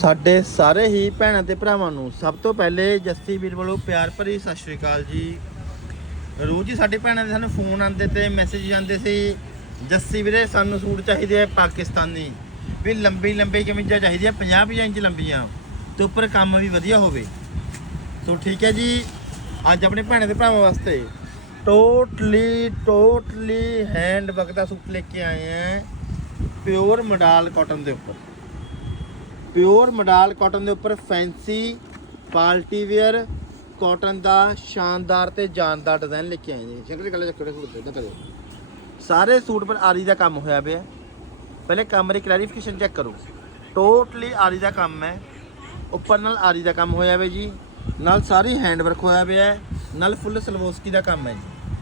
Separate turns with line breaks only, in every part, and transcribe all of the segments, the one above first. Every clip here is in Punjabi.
ਸਾਡੇ ਸਾਰੇ ਹੀ ਭੈਣਾਂ ਤੇ ਭਰਾਵਾਂ ਨੂੰ ਸਭ ਤੋਂ ਪਹਿਲੇ ਜੱਸੀ ਵੀਰ ਵੱਲੋਂ ਪਿਆਰ ਭਰੀ ਸਤਿ ਸ਼੍ਰੀ ਅਕਾਲ ਜੀ। ਰੋਜ਼ ਹੀ ਸਾਡੇ ਭੈਣਾਂ ਦੇ ਸਾਨੂੰ ਫੋਨ ਆਉਂਦੇ ਤੇ ਮੈਸੇਜ ਆਉਂਦੇ ਸੀ, ਜੱਸੀ ਵੀਰੇ, ਸਾਨੂੰ ਸੂਟ ਚਾਹੀਦੇ ਆ ਪਾਕਿਸਤਾਨੀ। ਵੀ ਲੰਬੀ ਲੰਬੀ ਕਮੀਜ਼ਾਂ ਚਾਹੀਦੀਆਂ 50 50 ਇੰਚ ਲੰਬੀਆਂ, ਤੇ ਉੱਪਰ ਕੰਮ ਵੀ ਵਧੀਆ ਹੋਵੇ। ਸੋ ਠੀਕ ਹੈ ਜੀ, ਅੱਜ ਆਪਣੇ ਭੈਣਾਂ ਦੇ ਭਰਾਵਾਂ ਵਾਸਤੇ ਟੋਟਲੀ ਟੋਟਲੀ ਹੈਂਡ ਵਰਕ ਦਾ ਸੂਟ ਲੈ ਕੇ ਆਏ ਆ ਪਿਓਰ ਮਡਾਲ ਕਾਟਨ ਦੇ ਉੱਪਰ। ਪਿਓਰ ਮਡਾਲ ਕਾਟਨ ਦੇ ਉੱਪਰ ਫੈਂਸੀ ਪਾਰਟੀ ਵੇਅਰ ਕਾਟਨ ਦਾ ਸ਼ਾਨਦਾਰ ਤੇ ਜਾਨਦਾਰ ਡਿਜ਼ਾਈਨ ਲੈ ਕੇ ਆਏ ਨੇ। ਸ਼ਕਲ ਕਲਰ ਚੱਕੜੇ ਸੂਟ ਦੇ ਕਰੇ ਸਾਰੇ ਸੂਟ ਪਰ ਆਰੀ ਦਾ ਕੰਮ ਹੋਇਆ ਪਿਆ। ਪਹਿਲੇ ਕੰਮ ਦੀ ਕਲੈਰੀਫਿਕੇਸ਼ਨ ਚੈੱਕ ਕਰੋ। ਟੋਟਲੀ ਆਰੀ ਦਾ ਕੰਮ ਹੈ। ਉੱਪਰ ਨਾਲ ਆਰੀ ਦਾ ਕੰਮ ਹੋਇਆ ਪਿਆ ਜੀ। ਨਾਲ ਸਾਰੀ ਹੈਂਡ ਵਰਕ ਹੋਇਆ ਪਿਆ ਨਾਲ ਫੁੱਲ ਸਲਵੋਸਕੀ ਦਾ ਕੰਮ ਹੈ ਜੀ।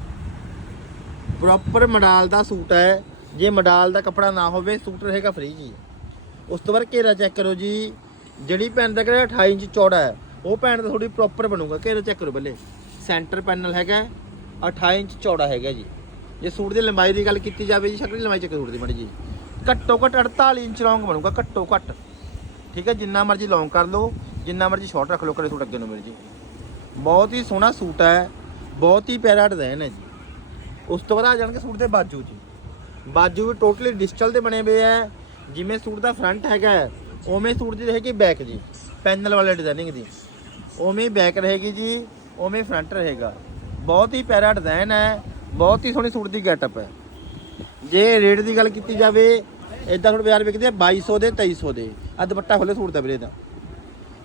ਪ੍ਰੋਪਰ ਮਡਾਲ ਦਾ ਸੂਟ ਹੈ। ਜੇ ਮਡਾਲ ਦਾ ਕੱਪੜਾ ਨਾ ਹੋਵੇ, ਸੂਟ ਰਹੇਗਾ ਫ੍ਰੀ ਜੀ। ਉਸ ਤੋਂ ਬਾਅਦ ਘੇਰਾ ਚੈੱਕ ਕਰੋ ਜੀ। ਜਿਹੜੀ ਪੈਨ ਦਾ ਕਿਹੜਾ 28 ਇੰਚ ਚੌੜਾ ਹੈ, ਉਹ ਪੈਨ ਦਾ ਥੋੜੀ ਪ੍ਰੋਪਰ ਬਣੂਗਾ। ਘੇਰਾ ਚੈੱਕ ਕਰੋ ਪਹਿਲੇ। ਸੈਂਟਰ ਪੈਨਲ ਹੈਗਾ 28 ਇੰਚ ਚੌੜਾ ਹੈਗਾ ਜੀ। ਜੇ ਸੂਟ ਦੀ ਲੰਬਾਈ ਦੀ ਗੱਲ ਕੀਤੀ ਜਾਵੇ ਜੀ, ਸ਼ਕਲ ਲੰਬਾਈ ਚੱਕ ਸੂਟ ਦੀ ਮੜੀ ਜੀ ਘੱਟੋ ਘੱਟ 48 ਇੰਚ ਲੌਂਗ ਬਣੂਗਾ, ਘੱਟੋ ਘੱਟ। ਠੀਕ ਹੈ, ਜਿੰਨਾ ਮਰਜ਼ੀ ਲੌਂਗ ਕਰ ਲਓ, ਜਿੰਨਾ ਮਰਜ਼ੀ ਸ਼ਾਰਟ ਰੱਖ ਲਓ ਕਰੇ ਸੂਟ ਅੱਗੇ ਨੂੰ ਮਿਲ ਜੀ। ਬਹੁਤ ਹੀ ਸੋਹਣਾ ਸੂਟ ਹੈ, ਬਹੁਤ ਹੀ ਪਿਆਰਾ ਡਿਜ਼ਾਈਨ ਹੈ ਜੀ। ਉਸ ਤੋਂ ਬਾਅਦ ਆ ਜਾਣਗੇ ਸੂਟ ਦੇ ਬਾਜੂ ਜੀ। ਬਾਜੂ ਵੀ ਟੋਟਲੀ ਡਿਜੀਟਲ ਦੇ ਬਣੇ ਹੋਏ ਹੈ। ਜਿਵੇਂ ਸੂਟ ਦਾ ਫਰੰਟ ਹੈਗਾ ਉਵੇਂ ਸੂਟ ਦੀ ਰਹੇਗੀ ਬੈਕ ਜੀ, ਪੈਨਲ ਵਾਲੇ ਡਿਜ਼ਾਈਨਿੰਗ ਦੀ। ਉਵੇਂ ਬੈਕ ਰਹੇਗੀ ਜੀ, ਉਵੇਂ ਫਰੰਟ ਰਹੇਗਾ। ਬਹੁਤ ਹੀ ਪਿਆਰਾ ਡਿਜ਼ਾਈਨ ਹੈ, ਬਹੁਤ ਹੀ ਸੋਹਣੀ ਸੂਟ ਦੀ ਗੈਟਅਪ ਹੈ। ਜੇ ਰੇਟ ਦੀ ਗੱਲ ਕੀਤੀ ਜਾਵੇ ਇਦਾਂ ਥੋੜੇ ਬਾਜ਼ਾਰ ਵਿਕਦੇ ਆ 2200 ਦੇ 2300 ਦੇ। ਆ ਦੁਪੱਟਾ ਖੋਲੇ ਸੂਟ ਦਾ ਵੀਰੇ ਦਾ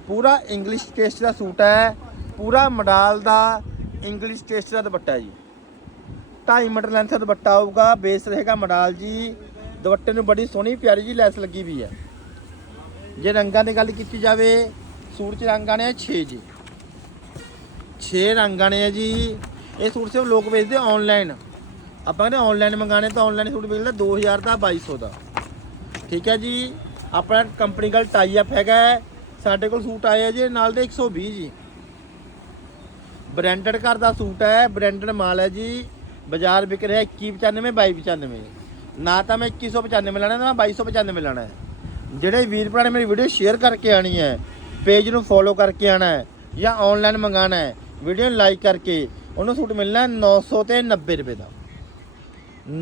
ਪੂਰਾ ਇੰਗਲਿਸ਼ ਟੇਸਟ ਦਾ ਸੂਟ ਹੈ, ਪੂਰਾ ਮਡਾਲ ਦਾ ਇੰਗਲਿਸ਼ ਟੇਸਟ ਦਾ ਦੁਪੱਟਾ ਜੀ। 2.5 ਮੀਟਰ ਲੈਂਥ ਦਾ ਦੁਪੱਟਾ ਆਊਗਾ ਬੇਸ ਰਹੇਗਾ ਮਡਾਲ ਜੀ। ਦੁਪੱਟੇ ਨੂੰ ਬੜੀ ਸੋਹਣੀ ਪਿਆਰੀ ਜੀ ਲੈਸ ਲੱਗੀ ਵੀ ਹੈ। ਜੇ ਰੰਗਾਂ ਦੀ ਗੱਲ ਕੀਤੀ ਜਾਵੇ, ਸੂਟ 'ਚ ਰੰਗ ਆਣੇ ਆ 6 ਜੀ। 6 ਰੰਗ ਆਣੇ ਆ ਜੀ। ਇਹ ਸੂਟ ਸਿਰਫ ਲੋਕ ਵੇਚਦੇ ਆਨਲਾਈਨ ਆਪਾਂ ਕਹਿੰਦੇ ਆਨਲਾਈਨ ਮੰਗਾਣੇ ਤਾਂ ਆਨਲਾਈਨ ਸੂਟ ਮਿਲਦਾ 2000 ਦਾ 2200 ਦਾ। ਠੀਕ ਹੈ ਜੀ। ਆਪਣਾ ਕੰਪਨੀ ਨਾਲ ਟਾਈ ਅਪ ਹੈਗਾ ਹੈ। ਸਾਡੇ ਕੋਲ ਸੂਟ ਆਏ ਆ ਜੀ ਨਾਲ ਦੇ 120 ਜੀ। ਬ੍ਰਾਂਡਡ ਘਰ ਦਾ ਸੂਟ ਹੈ ਬ੍ਰਾਂਡਡ ਮਾਲ ਹੈ ਜੀ। ਬਾਜ਼ਾਰ ਵਿਕ ਰਿਹਾ 2195 2295 ਨਾ ਤਾਂ ਮੈਂ 2195 ਲੈਣਾ, ਨਾ ਮੈਂ 2295 ਲੈਣਾ ਹੈ। ਜਿਹੜੇ ਵੀਰ ਭਰਾ ਨੇ ਮੇਰੀ ਵੀਡੀਓ ਸ਼ੇਅਰ ਕਰਕੇ ਆਣੀ ਹੈ ਪੇਜ ਨੂੰ ਫੋਲੋ ਕਰਕੇ ਆਣਾ ਹੈ ਜਾਂ ਆਨਲਾਈਨ ਮੰਗਾਣਾ ਹੈ ਵੀਡੀਓ ਨੂੰ ਲਾਈਕ ਕਰਕੇ ਉਹਨੂੰ ਸੂਟ ਮਿਲਣਾ ਹੈ 900 ਤੇ 90 ਰੁਪਏ ਦਾ।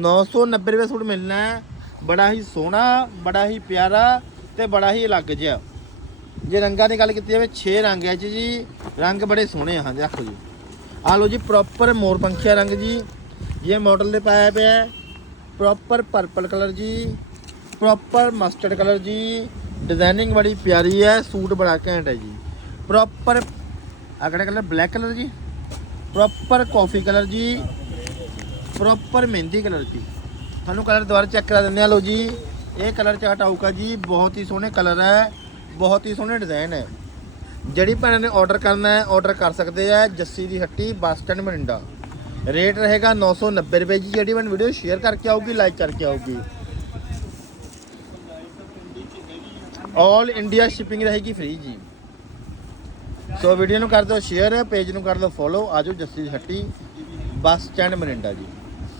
990 ਰੁਪਏ ਸੂਟ ਮਿਲਣਾ ਹੈ, ਬੜਾ ਹੀ ਸੋਹਣਾ, ਬੜਾ ਹੀ ਪਿਆਰਾ ਤੇ ਬੜਾ ਹੀ ਅਲੱਗ ਜਿਹਾ। ਜੇ ਰੰਗਾਂ ਦੀ ਗੱਲ ਕੀਤੀ ਜਾਵੇ 6 ਰੰਗ ਹੈ ਜੀ ਰੰਗ ਬੜੇ ਸੋਹਣੇ ਆ, ਹਾਂ ਦੇਖੋ ਜੀ। ਆ ਲਓ ਜੀ ਪ੍ਰੋਪਰ ਮੋਰ ਪੰਖੀਆ ਰੰਗ ਜੀ, ਇਹ ਮਾਡਲ ਦੇ ਪਾਇਆ ਪਿਆ ਹੈ। ਪ੍ਰੋਪਰ ਪਰਪਲ ਕਲਰ ਜੀ ਪ੍ਰੋਪਰ ਮਸਟਰਡ ਕਲਰ ਜੀ ਡਿਜ਼ਾਈਨਿੰਗ ਬੜੀ ਪਿਆਰੀ ਹੈ, ਸੂਟ ਬੜਾ ਘੈਂਟ ਹੈ ਜੀ। ਪ੍ਰੋਪਰ ਅਗੜਾ ਕਲਰ ਬਲੈਕ ਕਲਰ ਜੀ। ਪ੍ਰੋਪਰ ਕਾਫੀ ਕਲਰ ਜੀ। ਪ੍ਰੋਪਰ ਮਹਿੰਦੀ ਕਲਰ ਜੀ। ਤੁਹਾਨੂੰ ਕਲਰ ਦੁਬਾਰਾ ਚੈੱਕ ਕਰਾ ਦਿੰਦੇ ਆ ਲਓ ਜੀ। ਇਹ ਕਲਰ ਚਾਰਟ ਆਊਗਾ ਜੀ, ਬਹੁਤ ਹੀ ਸੋਹਣੇ ਕਲਰ ਹੈ, ਬਹੁਤ ਹੀ ਸੋਹਣੇ ਡਿਜ਼ਾਈਨ ਹੈ। ਜਿਹੜੀ ਭੈਣਾਂ ਨੇ ਆਰਡਰ ਕਰਨਾ ਹੈ ਆਰਡਰ ਕਰ ਸਕਦੇ ਆ, ਜੱਸੀ ਦੀ ਹੱਟੀ, ਬੱਸ ਸਟੈਂਡ, ਮਰਿੰਡਾ। ਰੇਟ ਰਹੇਗਾ 990 ਰੁਪਏ ਜੀ। ਜਿਹੜੀ ਮੈਨੂੰ ਵੀਡੀਓ ਸ਼ੇਅਰ ਕਰਕੇ ਆਊਗੀ ਲਾਈਕ ਕਰਕੇ ਆਊਗੀ। ਆਲ ਇੰਡੀਆ ਸ਼ਿਪਿੰਗ ਰਹੇਗੀ ਫ੍ਰੀ ਜੀ। ਸੋ ਵੀਡੀਓ ਨੂੰ ਕਰ ਦਿਓ ਸ਼ੇਅਰ ਪੇਜ ਨੂੰ ਕਰ ਦਿਓ ਫੋਲੋ ਆਜੋ ਜੱਸੀ ਹੱਟੀ। ਬੱਸ ਸਟੈਂਡ ਮਰਿੰਡਾ ਜੀ।